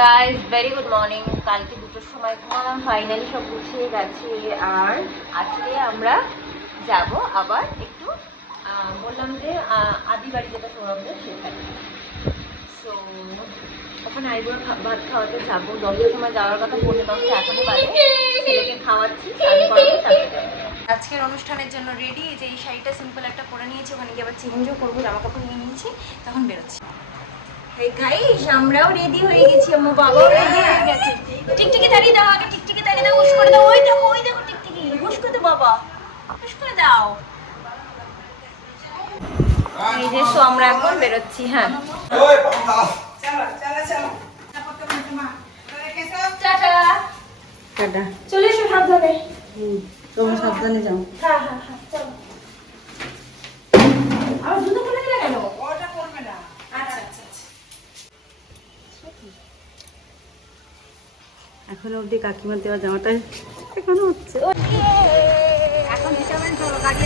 Guys very good morning. কালকে দুটোর সময় ঘুমালাম, ফাইনালি সব গুছিয়ে গেছে। আর আজকে আমরা যাব আবার একটু বললাম যে আদি বাড়ি যেটা সৌরভদের সেখানে। সো ওখানে আইবুড়ো ভাত খাওয়াতে যাবো। 10টার সময় যাওয়ার কথা, 10:45 এখনই বাজে। ছেলেকে খাওয়াচ্ছি, স্নান করাবো, তারপরে যাবো। আজকের অনুষ্ঠানের জন্য রেডি। যে এই শাড়িটা সিম্পল একটা পরে নিয়েছি, ওখানে গিয়ে আবার চেঞ্জও করবো, জামা কাপড় নিয়ে নিয়েছি, তখন বেরোচ্ছি। এই গাইস আমরাও রেডি হয়ে গেছি, আমার বাবাও রেডি হয়ে গেছে। টিকটিকি দাঁড়িয়ে দাও, আগে টিকটিকি দাঁড়িয়ে দাও, হুশ করে দাও। ওই দেখো টিকটিকি, হুশ করে দাও বাবা, হুশ করে দাও। এই যে সো আমরা এখন বেরোচ্ছি। হ্যাঁ টাটা টাটা, চলে এসো সাবধানে। তোমরা সাবধানে যাও। হ্যাঁ চলো। আমার জুতো খুলে দিলে কেন? ওটা করবে না। আচ্ছা। এখনো অবধি কাকিমার দেওয়া জামাটা এখনো হচ্ছে। এখন ভিটামিন চলো গাড়ি।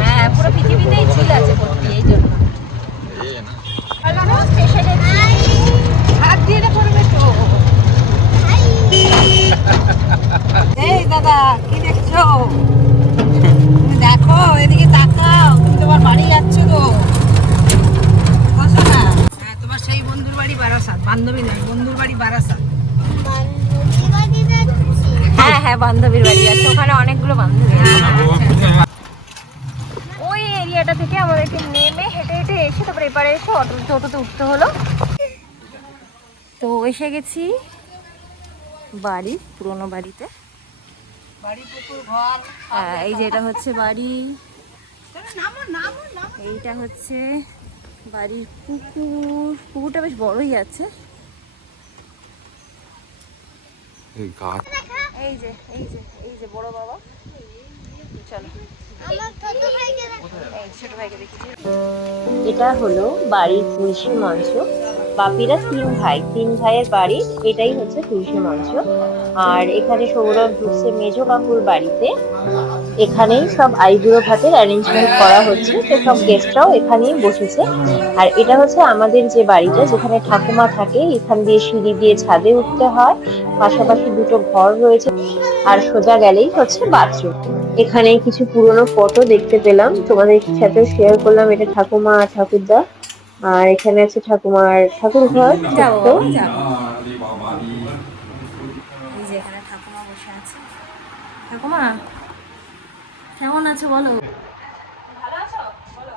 হ্যাঁ পুরো পৃথিবীতেই ঝিল আছে ভর্তি, এই জন্য। হাত দিয়ে পড়বে তো। এই দাদা কি দেখছো? তুমি দেখো, এদিকে তাকাও। তুমি তোমার বাড়ি যাচ্ছ তো, বসো না। হ্যাঁ, তোমার সেই বন্ধুর বাড়ি বারাসাত। বান্ধবী নয়, বন্ধুর বাড়ি বারাসাত। হ্যাঁ বান্ধবীর বাড়ি আছে, ওখানে অনেকগুলো বান্ধবী আছে। ওই এরিয়াটা থেকে আমাদেরকে নেমে হেঁটে হেঁটে এসে তারপরে এপারে এসে টোটোতে উঠতে হলো। তো এসে গেছি বাড়ি, পুরোনো বাড়িতে। বাড়ি, পুকুর, ঘর। হ্যাঁ এই যে এটা হচ্ছে বাড়ি, এইটা হচ্ছে বাড়ির পুকুর। পুকুরটা বেশ বড়ই আছে। এই যে বড় বাবা। চলো ছোট ভাইকে দেখি। এটা হলো বাড়ির তুলসী মঞ্চ। বাপিরা তিন ভাইয়ের বাড়ি, এটাই হচ্ছে তুলসী মঞ্চ। আর এখানে সৌরভ ঢুকছে মেজো কাকুর বাড়িতে। এখানেই সব আইবুড়ো ভাতের অ্যারেঞ্জমেন্ট করা হচ্ছে, তো সব গেস্টরাও এখানেই বসেছে। আর এটা হচ্ছে আমাদের যে বাড়িটা, যেখানে ঠাকুমা থাকে। এখান দিয়ে সিঁড়ি দিয়ে ছাদে উঠতে হয়, পাশাপাশি দুটো ঘর রয়েছে, আর সোজা গেলেই হচ্ছে বাথরুম। এখানে কিছু পুরনো ফটো দেখতে পেলাম, তোমাদের সাথে শেয়ার করলাম। এটা ঠাকুমা ঠাকুরদা, আর এখানে আছে ঠাকুমার ঠাকুর ঘর ছোট্ট। এই যে এখানে ঠাকুমা বসে আছে। ঠাকুমা কেমন আছো বলো? ভালো আছো বলো।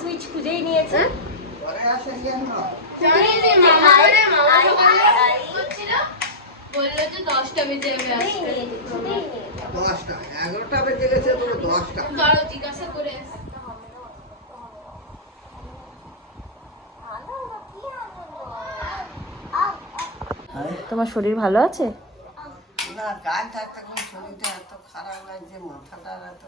সুইচ খুঁজেই নিয়েছে। বললো যে 10টা বেজে যাবে আসতে। 10টা 11টা বেজে গেছে, পুরো 10টা। দাঁড়াও জিজ্ঞাসা করে। তোমার শরীর ভালো আছে? না, গান থাকতে এখন শরীরটা এত খারাপ লাগছে, মাথাটা এত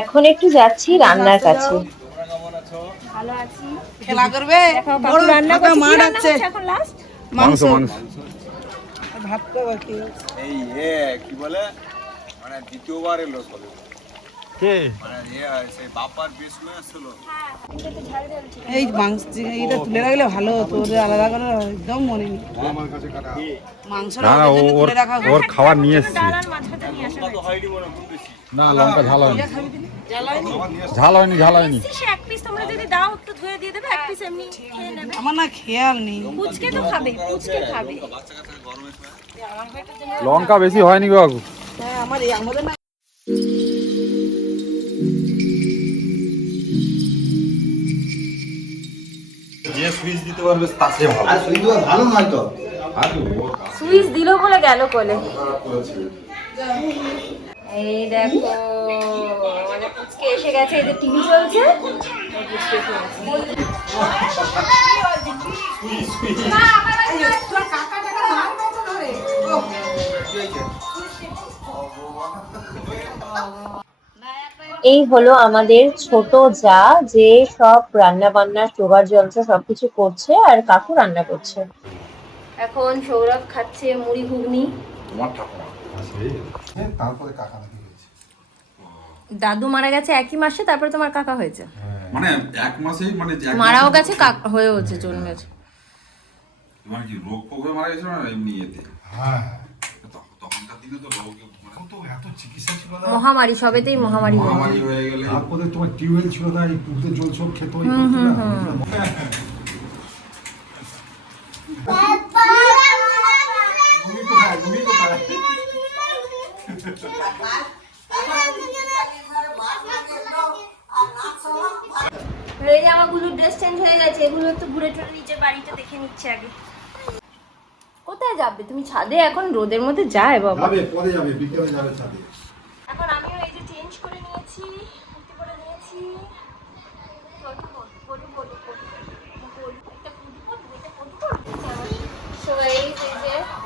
এখন একটু যাচ্ছি রান্নার কাছে। ভালো আছি। খেলা করবে? বড় রান্না করতে মা ডাকছে। এখন লাস্ট মাংস ভাত করব কি? এই কি বলে, মানে দ্বিতীয়বার এলো সবে। কে মানে সেই বাপার বেশ হয়ে আসছিল। এই মাংস এটা তুলে রাখলে ভালো হতো, ওদের আলাদা করে একদম মনে নেই। আমার কাছে কাটা মাংসটা তুলে রাখা। ওর খাবার নিয়ে এসেছি। ডালার মাঝখানে নিয়ে আসা তো হয়নি মনে খুব বেশি না, লঙ্কা ঝাল হয়নি। ঝাল হয়নি সে এক পিস তোমরা যদি দাও একটু ধুয়ে দিয়ে দেবে, এক পিস এমনি খেয়ে নেবে। আমার না খেয়াল নেই। পুচকে তো খাবে, পুচকে খাবে। লঙ্কা বেশি হয়নি গো কাকু। হ্যাঁ আমাদের না। যে সুইচ দিতে পারবে তাতে ভালো। আর সুইচ দিলে ভালো নয় তো। সুইচ দিল বলে গেল কোলে। এই দেখো আমাদের পুচকে এসে গেছে, এই যে টিভি চলছে, এই পুচকে এসে গেছে। এই হলো আমাদের ছোট যা, যে সব রান্না বান্না জোগাড় যন্ত্র সবকিছু করছে আর কাকু রান্না করছে। এখন সৌরভ খাচ্ছে মুড়ি ঘুগনি। তারপরে কাকা নাকি হয়েছে, দাদু মারা গেছে একই মাসে, তারপরে তোমার কাকা হয়েছে, মানে এক মাসেই মানে মারাও গেছে কাকা হয়েছে, জন্মেছে। মানে কি রোগ ফোগ হয়ে মারা গেছিল না এমনি এতে? হ্যাঁ তখনকার দিনে তো রোগ কত এত চিকিৎসা ছিল না, মহামারী, সবেতেই মহামারী হয়েছে। মহামারী হয়ে গেলে তারপরে তোমার টিউবওয়েল ছিল না, এই পুকুরের জল সব খেত ওই এই যে আমার গুলোর ড্রেস চেঞ্জ হয়ে গেছে, এগুলো একটু ঘুরে টুরে নিজের বাড়িটা দেখে নিচ্ছে আগে। কোথায় যাবে তুমি? ছাদে এখন রোদের মধ্যে যায় বাবা। যাবে, পরে যাবে, বিকেলে যাবে ছাদে। এখন আমিও এই যে চেঞ্জ করে নিয়েছি, কুর্তি পরে নিয়েছি।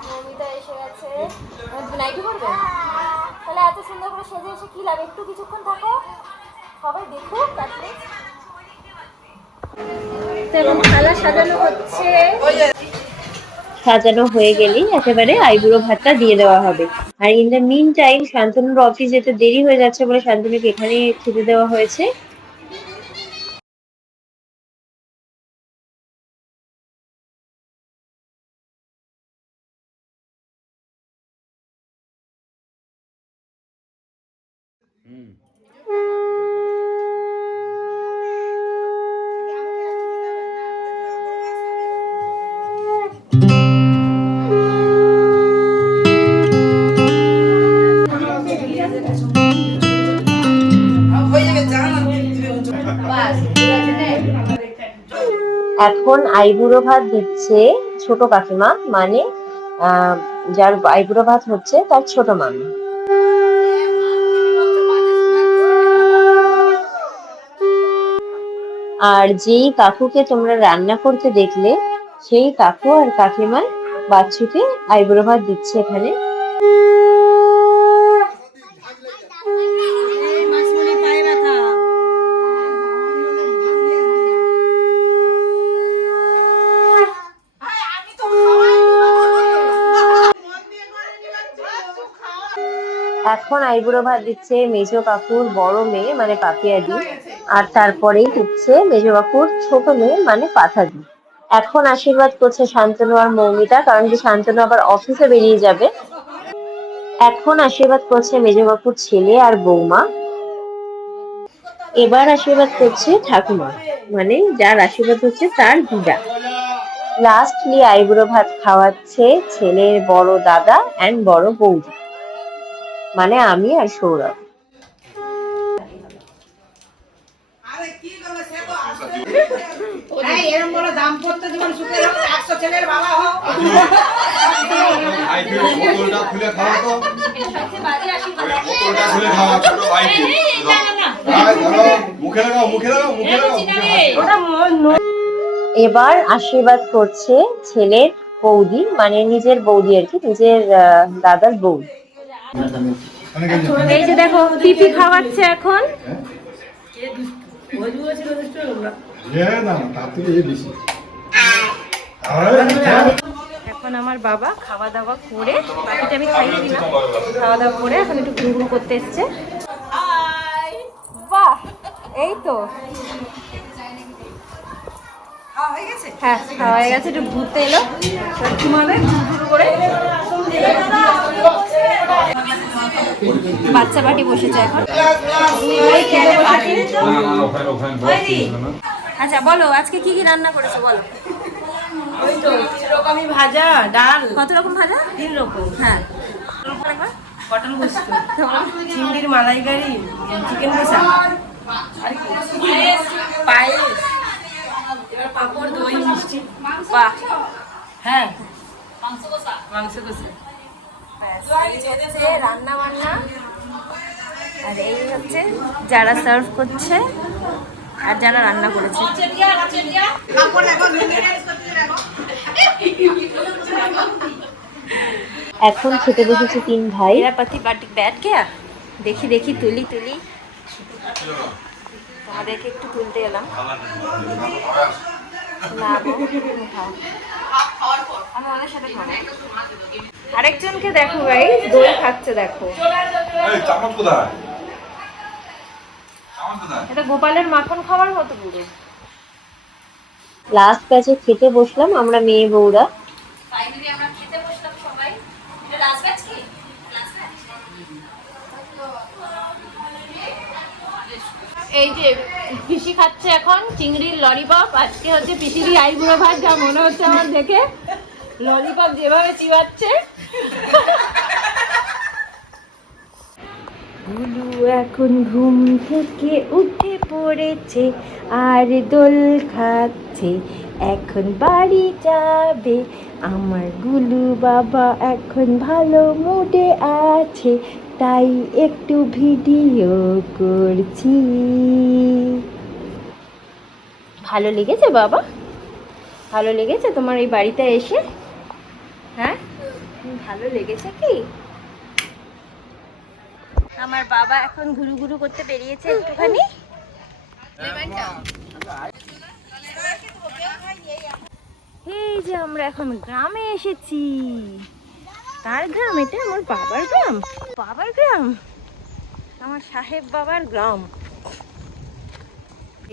মৌমিতা এসে গেছে, নাইটি করবে, তাহলে এত সুন্দর করে সেজে এসে কি লাগে, একটু কিছুক্ষণ থাকো, সবাই দেখুক। থালা সাজানো হচ্ছে, সাজানো হয়ে গেলেই একেবারে আইবুড়ো ভাতটা দিয়ে দেওয়া হবে। আর ইন দ্য মিন টাইম শান্তনুর অফিস যেতে দেরি হয়ে যাচ্ছে বলে শান্তনুকে এখানে খেতে দেওয়া হয়েছে। এখন আইবুড়ো ভাত দিচ্ছে ছোট কাকিমা, মানে যার আইবুড়ো ভাত হচ্ছে তার ছোট মামি। আর যেই কাকুকে তোমরা রান্না করতে দেখলে, সেই কাকু আর কাকিমা বাচ্চুকে আইবুড়ো ভাত দিচ্ছে এখানে। এখন আইবুড়ো ভাত দিচ্ছে মেজো কাকুর বড় মেয়ে মানে পাপিয়াদি, আর তারপরেই দিচ্ছে মেজো কাকুর ছোট মেয়ে মানে পাথাদি। এখন আশীর্বাদ করছে শান্তনু আর মৌমিতা, কারণ কি শান্তনু আবার অফিসে বেরিয়ে যাবে। এখন আশীর্বাদ করছে মেজো কাকুর ছেলে আর বৌমা। এবার আশীর্বাদ করছে ঠাকুমা, মানে যার আশীর্বাদ হচ্ছে তার দিদা। লাস্টলি আইবুড়ো ভাত খাওয়াচ্ছে ছেলের বড় দাদা অ্যান্ড বড় বৌদি, মানে আমি আর সৌরভ। এরকম বড় দাম্পত্য জীবন সুখে 100 ছেলের বাবা হোক। বোতলটা খুলে খাওয়া তো, বোতলটা খুলে খাওয়া ছোট ভাইকে। মুখে লাগাও, মুখে লাগাও, মুখে লাগাও। এবার আশীর্বাদ করছে ছেলের বৌদি, মানে নিজের বৌদি আর কি, নিজের দাদার বৌদি। এই যে দেখো পিপি খাওয়াচ্ছে এখন। এখন আমার বাবা খাওয়া দাওয়া করে, বাকিটা আমি খাইয়ে দিলাম, খাওয়া দাওয়া করে এখন একটু ঘুরঘুর করতে এসছে। বাহ, এই তো হ্যাঁ খাওয়া হয়ে গেছে, একটু ঘুরতে এলো, ঘুমাবে ঘুরঘুর করে। বাচ্চা বাটি বসেছে এখন। আচ্ছা বলো আজকে কি কি রান্না করেছো বলো। ওই তো 3 রকমই ভাজা, ডাল। কত রকম ভাজা? 3 রকম। হ্যাঁ, পটল পোস্ত, চিংড়ির মালাইকারি, চিকেন কষা, আর কি পায়েস, এবার পাপড়, দই, মিষ্টি। বাহ, হ্যাঁ মাংস কষা। রান্না বান্না আর এই হচ্ছে যারা সার্ভ করছে আর যারা রান্না করেছে। এখন খেতে বসেছে 3 ভাই। এরা পাতি বাটি ব্যাট গিয়া দেখি দেখি তুলি তুলি, তোমাদেরকে একটু তুলতে এলাম। না গো, তুমি খাও, আমি ওদের সাথে খাবো। আরেকজনকে দেখো ভাই, দই খাচ্ছে দেখো। এটা গোপালের মাখন খাওয়ার মতো পুরো। লাস্ট ব্যাচে খেতে বসলাম আমরা মেয়ে বউরা। ফাইনালি আমরা খেতে বসলাম সবাই। এটা লাস্ট ব্যাচ কি? Last batch. এই যে পিসি খাচ্ছে এখন চিংড়ির ললিপপ। আজকে হচ্ছে পিসিরই আইবুড়ো ভাত, যা মনে হচ্ছে আমার দেখে। ললিপপ যেভাবে চিবাচ্ছে। বুলু এখন ঘুম থেকে উঠে পড়েছে আর দোল খাচ্ছে, এখন বাড়ি যাবে। আমার গুলু বাবা এখন ভালো মুডে আছে, তাই একটু ভিডিও করছি। ভালো লেগেছে বাবা? ভালো লেগেছে তোমার এই বাড়িতে এসে? হ্যাঁ, ভালো লেগেছে কি? আমার বাবা এখন ঘুরু ঘুরু করতে বেরিয়েছে একটুখানি। এই যে আমরা এখন গ্রামে এসেছি। কার গ্রাম এটা? আমার বাবার গ্রাম। বাবার গ্রাম, আমার সাহেব বাবার গ্রাম।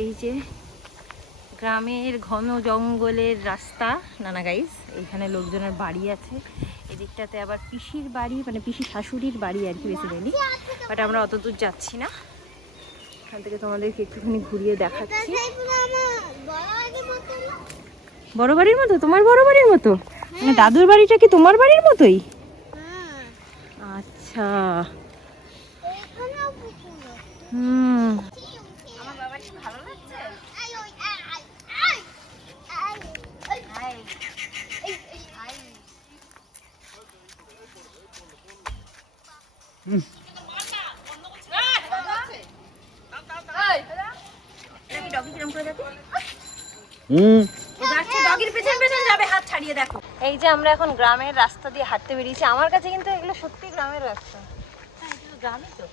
এই যে গ্রামের ঘন জঙ্গলের রাস্তা। নানা গাইস, এইখানে লোকজনের বাড়ি আছে। এদিকটাতে আবার পিসির বাড়ি, মানে পিসি শাশুড়ির বাড়ি আর কি বেসিক্যালি। বাট আমরা অত দূর যাচ্ছি না, এখান থেকে তোমাদেরকে একটুখানি ঘুরিয়ে দেখাচ্ছি। বড় বাড়ির মতো? তোমার বড় বাড়ির মতো? মানে দাদুর বাড়িটা কি তোমার বাড়ির মতোই? আচ্ছা, হুম। আমার বাবার কি ভালো লাগছে? এই যে আমরা এখন গ্রামের রাস্তা দিয়ে হাঁটতে বেরিয়েছি। আমার কাছে কিন্তু এগুলো সত্যি গ্রামের রাস্তা। গ্রামে তো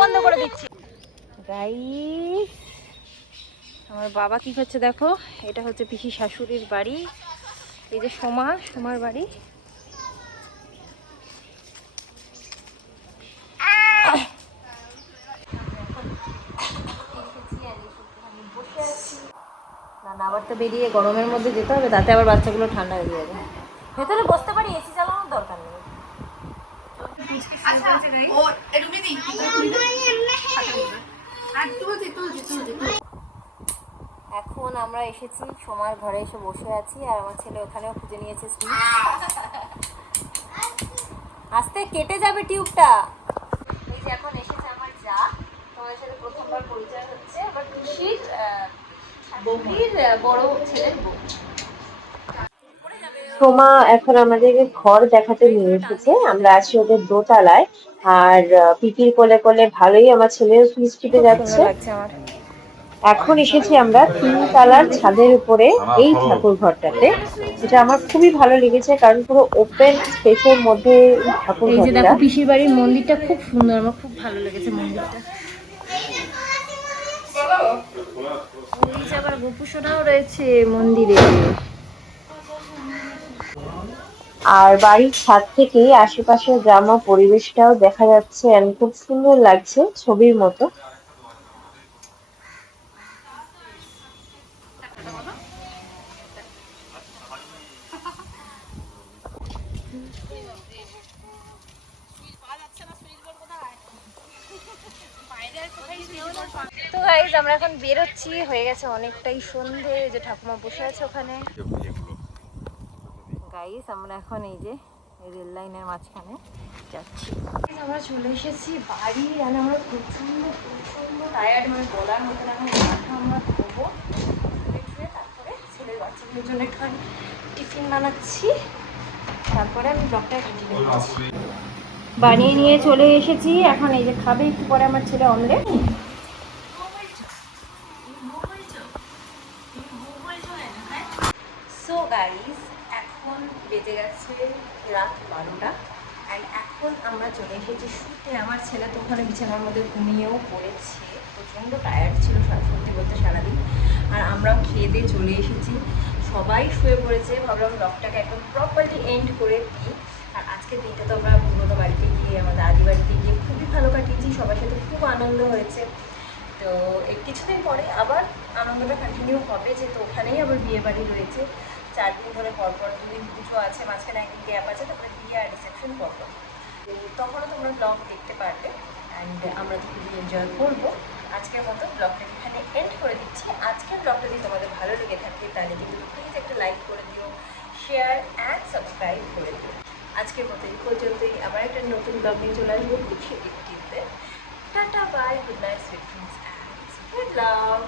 বন্ধ করে দিচ্ছি। গাইস, আমার বাবা কি করছে দেখো। এটা হচ্ছে পিসি শাশুড়ির বাড়ি। এই যে সোমার বাড়ি। না আবার তো বেরিয়ে গরমের মধ্যে যেতে হবে, তাতে আবার বাচ্চাগুলো ঠান্ডা হয়ে যাবে। ভেতরে বসতে পারি, এসি চালানোর দরকার নেই। এখন আমরা এসেছি সোমার ঘরে, এসে বসে আছি। আর আমার ছেলে ওখানেও খুঁজে নিয়েছে সুইচ। আস্তে কেটে যাবে টিউবটা। এই যে এখন এসেছে আমার যা, তোমার সাথে প্রথমবার পরিচয় হচ্ছে। আবার পিসির বউয়ের বড় ছেলের বউ। সোমা এখন আমাদেরকে ঘর দেখাতে নিয়ে এসেছে। আমরা আছি ওদের দোতলায়। আর পিপির কোলে কোলে ভালোই আমার ছেলেও সুইচ টিপে যাচ্ছে। এখন এসেছি আমরা 3 তলার ছাদের উপরে এই ঠাকুর ঘরটাতে। এটা আমার খুবই ভালো লেগেছে, কারণ পুরো ওপেন স্পেসের মধ্যে ঠাকুর ঘরটা। এই যে দেখো পিসির বাড়ির মন্দিরটা খুব সুন্দর, আমার খুব ভালো লেগেছে মন্দিরটা। ওই যে আবার গোপুসোনাও রয়েছে মন্দিরে। আর বাড়ির ছাদ থেকে আশেপাশের গ্রাম্য পরিবেশটাও দেখা যাচ্ছে, আর খুব সুন্দর লাগছে ছবির মতো। তো গাইস, আমরা এখন বেরোচ্ছি, হয়ে গেছে অনেকটাই সন্ধে। যে ঠাকুমা বসে আছে ওখানে। গাইস, আমরা এখন এই যে রেল লাইনের মাঝখানে যাচ্ছি। আমরা চলে এসেছি বাড়ি। আর আমরা প্রচন্ড টায়ার্ড, মানে বলার মতো না। মাথা আমরা ধোবো, তারপরে ছেলের বাচ্চাগুলো ওদের জন্য একটুখানি টিফিন বানাচ্ছি, তারপরে আমি ব্লগটা কন্টিনিউ করছি। বানিয়ে নিয়ে চলে এসেছি, এখন এই যে খাবে একটু পরে আমার ছেলে অমলেট। সো গাইস, এখন বেজে গেছে রাত 12টা অ্যান্ড এখন আমরা চলে এসেছি শুতে। আমার ছেলে তো ওখানে বিছানার মধ্যে ঘুমিয়েও পড়েছে, প্রচণ্ড টায়ার্ড ছিল সত্যি বলতে সারাদিন। আর আমরাও খেয়ে দিয়ে চলে এসেছি, সবাই শুয়ে পড়েছে। ভাবলাম ব্লগটাকে একদম প্রপারলি এন্ড করে দিই। আর আজকের দিনটা তো আমরা পুরোনো বাড়িতে গিয়ে, আমাদের আদি বাড়িতে গিয়ে খুবই ভালো কাটিয়েছি, সবার সাথে খুব আনন্দ হয়েছে। তো এই কিছুদিন পরে আবার আনন্দটা কন্টিনিউ হবে, যেহেতু ওখানেই আবার বিয়ে বাড়ি রয়েছে। 4 দিন ধরে পরপর 2 দিন পুজো আছে, মাঝখানে একদিন গ্যাপ আছে, তারপরে বিয়ে আর রিসেপশন পরপর। তো তখনও তোমরা ব্লগ দেখতে পারবে অ্যান্ড আমরা তো খুবই এনজয় করবো। আজকের মতো ব্লগটা এখানে এন্ড করে দিচ্ছি। আজকের ব্লগটা যদি তোমাদের ভালো লেগে থাকে তাহলে কিন্তু প্লিজ একটা লাইক করে দিও, শেয়ার অ্যান্ড সাবস্ক্রাইব করে দিও। আজকের মতো এই পর্যন্তই, আবার একটা নতুন ব্লগ নিয়ে চলে আসবো খুব শীঘ্রই। Tata, bye, good night, sweet dreams and good love.